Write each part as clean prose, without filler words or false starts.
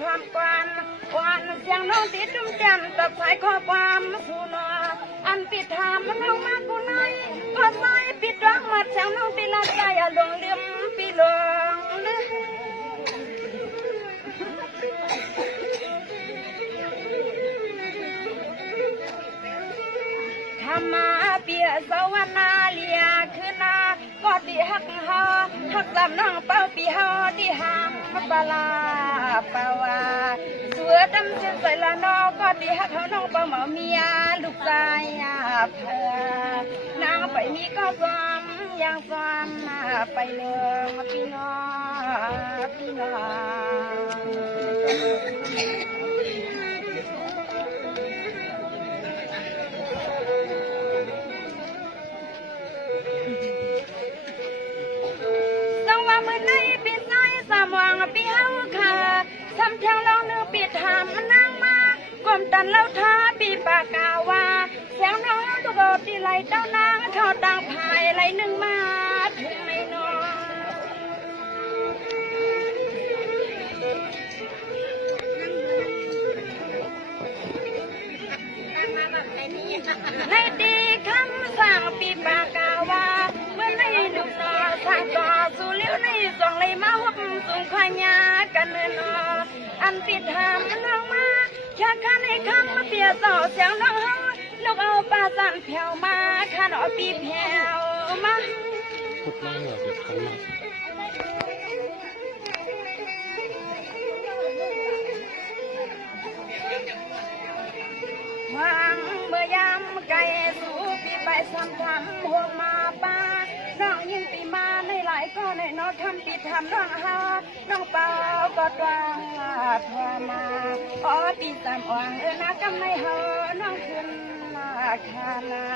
ทำกันวันเสียงน้องติดจุ่มจันตัดสายข้อความสู่นออันปิดทามน้องมากูไหนก็ใส่ปิดรักมาเสียงน้องปีละใจหลงเลื่อมปีหลงธรรมาเปียสวนาเลียคือนาก็ตีหักหาหักลำน้องเป้าปีหาที่หามปลาเป้าวาเสือดำเส้นใส่ละนอก็ตีหักเขาน้องเป้าหมาเมียลูกชายเพอนางไปมีก็ซ้ำยังซ้ำไปเลยพี่น้องพี่น้องปีเฮาค่ะทำแถวเราเนื้อปีถามนางมากลมตันเล่าท้าปีปากกาวาเสียงน้องตุกตีไหลเต้านางเข้าต่างภายไหลหนึ่งมาถึงไม่นอนในตีคำสั่งปีปากกาวาเมื่อในลูกนอทางต่อสู่เลี้ยวในสองเลยมาวับสูงขยากันเนินอันปิดทามน้องมาแค่ข้าในคำมาเปียต่อเสียงน้องลูกเอาปลาสั่นแผ่วมาข้าหนอปีแผ่วมาพุกน้องเหรอเด็กเขาวางเมื่อยามไก่สู่ปีไปซ้ำทำหัวมาป้าน้องยิ่งปีมาในหลายก็ในน้องทำปีทำน้องหาน้องเป่าก็ตวางพอมาอ๋อปีสามอ่างนักกำในเหอน้องขึ้นมาคานา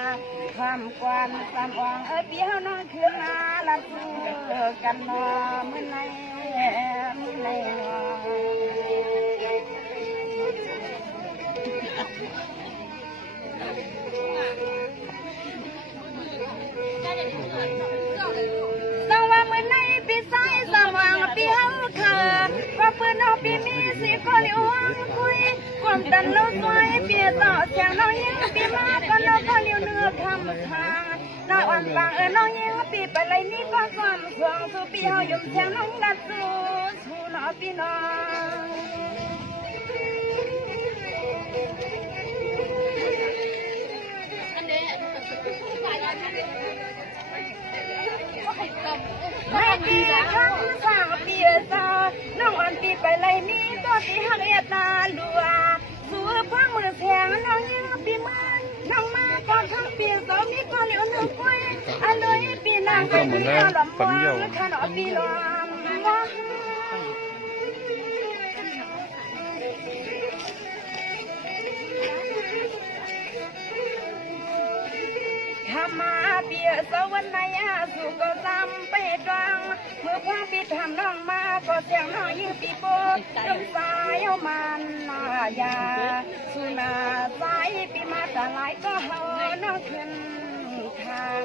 ความกวนสามอ่างปีเฮาน้องขึ้นมาลัดกันนอมือในสว่างเมื่อในปีสายสว่างปีเฮาค่ะว่าเพื่อนเอาปีมีสิก็เลี้ยวคุยความตันเราสวยปีต่อเสียงน้องยิ่งปีมาก็น้องก็เลี้ยวเนื้อคำทางน้าอ่อนบางน้องยิ่งปีไปเลยนี่ก็ความสวงสู่ปีเฮายุ่มเสียงน้องดัดสู่น้อปีน้องไม่ดีข้างสางปีซาน้องอ่อนปีไปเลยนี่ก็ตีหักเอตาลัวสู้พังมือแทงน้องยิ่งปีมาน้องมาก่อนทั้งปีสองนี้ก็เหลียวหนึ่งกล้วยอันเลยปีนางไปปีเอาลำวางข้าหนอปีลำว่าทำมาเปียสวรรค์นายสุก็จำไปดังเมื่อพ่อปีทำน้องมาก็เสียงน้องยิ่งปีโบจงสายเอามันนายาสุนาสายปีมาแต่หลายก็เฮาน้องขึ้นทาง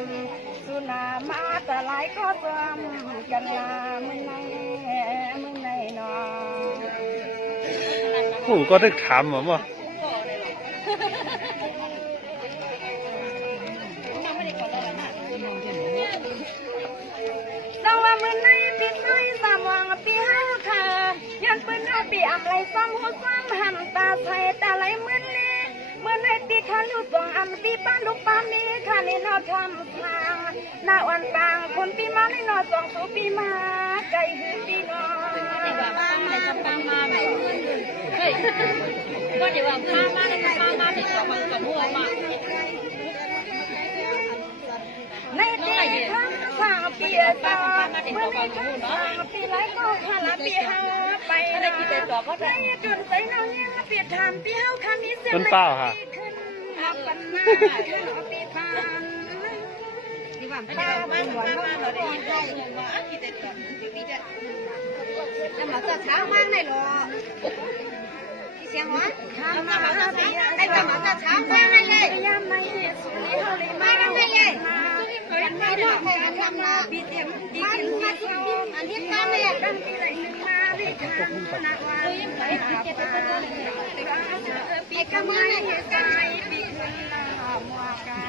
สุนามาแต่หลายก็จำกันลาเมื่อไหนนอผู้ก็ได้ถามหมอว่าปีไส้สามวังปีห้าค่ะยันปืนเอาปีอ่ำไรซ้ำหัวซ้ำหันตาใส่ตาไหลเหมือนเล่เมื่อในปีขันลูกสองอ่ำปีป้าลูกป้ามีค่ะในนอทำทางหน้าอ่อนปางคนปีมาในนอสองสู่ปีมาไก่หือปีนอป้ามาจะป้ามาไหนเฮ้ยก็เดี๋ยวว่าป้ามาในป้ามาในสองวันกับหัวมาในปีขันสางปีตาเมื่อในขันสางปีไรก็ขลาปีเฮาไปได้กี่แต่ต่อก็ได้จนใส่น้องเนี่ยปีทำปีเฮาคำนี้เสียงเลยขึ้นหักปันมาขึ้นปีพันที่ว่าป้ามาเราได้ยินได้ว่ากี่แต่ต่อปีจะแล้วมาก็เช้ามากเลยหรอเสียงวะทำมาก็เช้าไอ้ทำมาก็เช้ามากเลยยามไม่สุริเฮาเลยมาเลยไม่ได้ทำนาปีเต็มปีกินปีเช้าอันที่ข้ามเลยดังปีไหลหนึ่งมา ริธานนักวันปีกไม้ใส่ปีขึ้นหน้ามัวกา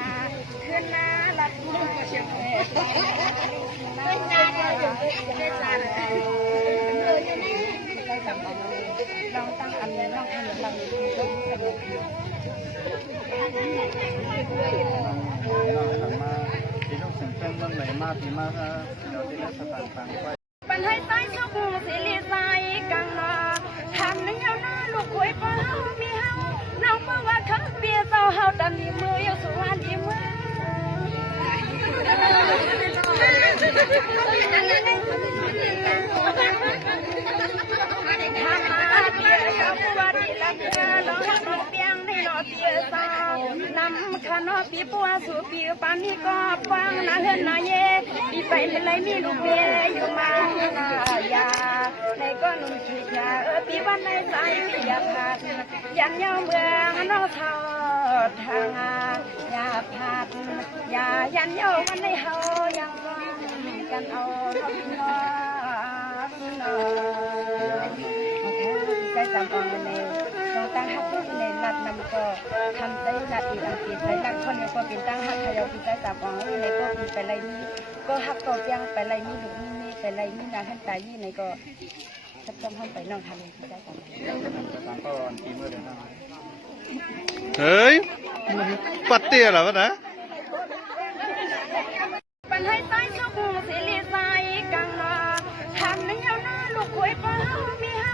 ขึ้นหน้าลัดมัวเชียงเป็นงานเป็นงานลองตั้งอันนี้ลองทำลองปันให้ใต้ชาวกรุงศิริไซกังนาทำนึงเอาหน้าลูกคุยป้ามีเฮาน้องเพราะว่าเขาเปียเศร้าเฮาตอนนี้มืออยู่สุวรรณดีมือทำมาเปียเศร้าผู้ว่าดีละเปียลองน้องเปียงในนอเปียเศร้านำขนอปีปัวสู่ปีปานนี้ก็ฟังนาเฮือนนาเย่ปีไปเป็นไรมีลูกเปียอยู่มาหน้ายาในก็นุ่งขีดยาปีวันในใจปียาพัดยันยาวเมืองน้องทอดทางยาพัดยายันยาววันในเฮายังกันเอาน้ใจจำเอาในน้องตั้งฮักทุกในนัดนำก็ทำใจนัดอีอังกฤษใจนักคนยังก็เป็นตั้งฮักขยาวปีใจจับเอาในก็ปีไปไรนี้ก็ฮักก็เพียงไปไรนี้ลูกนี่ไปไรนี้นางขันตายี่ในก็จับจำห้องไปน้องทำปีใจจับเฮ้ยปัดเตี้ยเหรอวะนะปันให้ใต้ชาวกรุงศิริไซกังนาทำนึงเอาหน้าลูกคุยป้ามีเฮา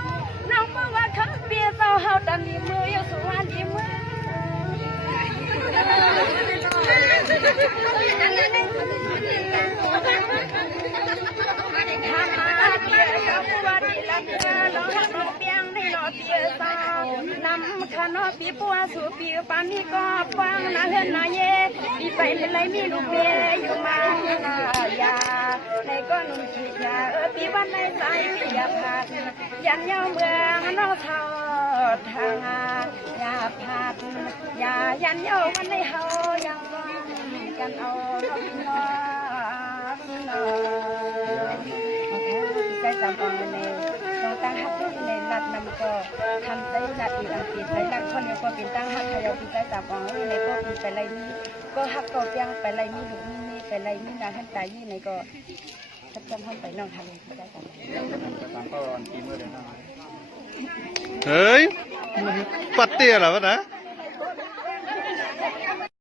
น้องเพราะว่าเขาเปียเศร้าเฮาตอนนี้มืออยู่สุวรรณดีมือทำมาเปียเศร้าผู้ว่าดีละเปียลองน้องเปียงในนอเปียเศร้านำขนอปีปัวสู่ปีปานนี้ก็ฟังนาเฮือนนาเย่ปีไปเป็นไรมีลูกเปียอยู่มาหน้ายาในก็นุ่งขีดยาปีวันในใจปียาพัดยันยาวเมืองน้องทอดทางยาพัดยายันยาววันในเฮายังกันเอาน้ใจจำเอาในน้องตั้งฮักทุกในนัดนำก็ทำใจนัดอีอังกฤษใจนักคนยังก็เป็นตั้งฮักขยาวปีใจจับเอาในก็ปีไปไรนี้ก็ฮักก็เพียงไปไรนี้ลูกนี่ไปไรนี้นางขันตายี่ในก็จับจำห้องไปน้องทำปีใจจับเฮ้ยปัดเตี้ยเหรอวะนะ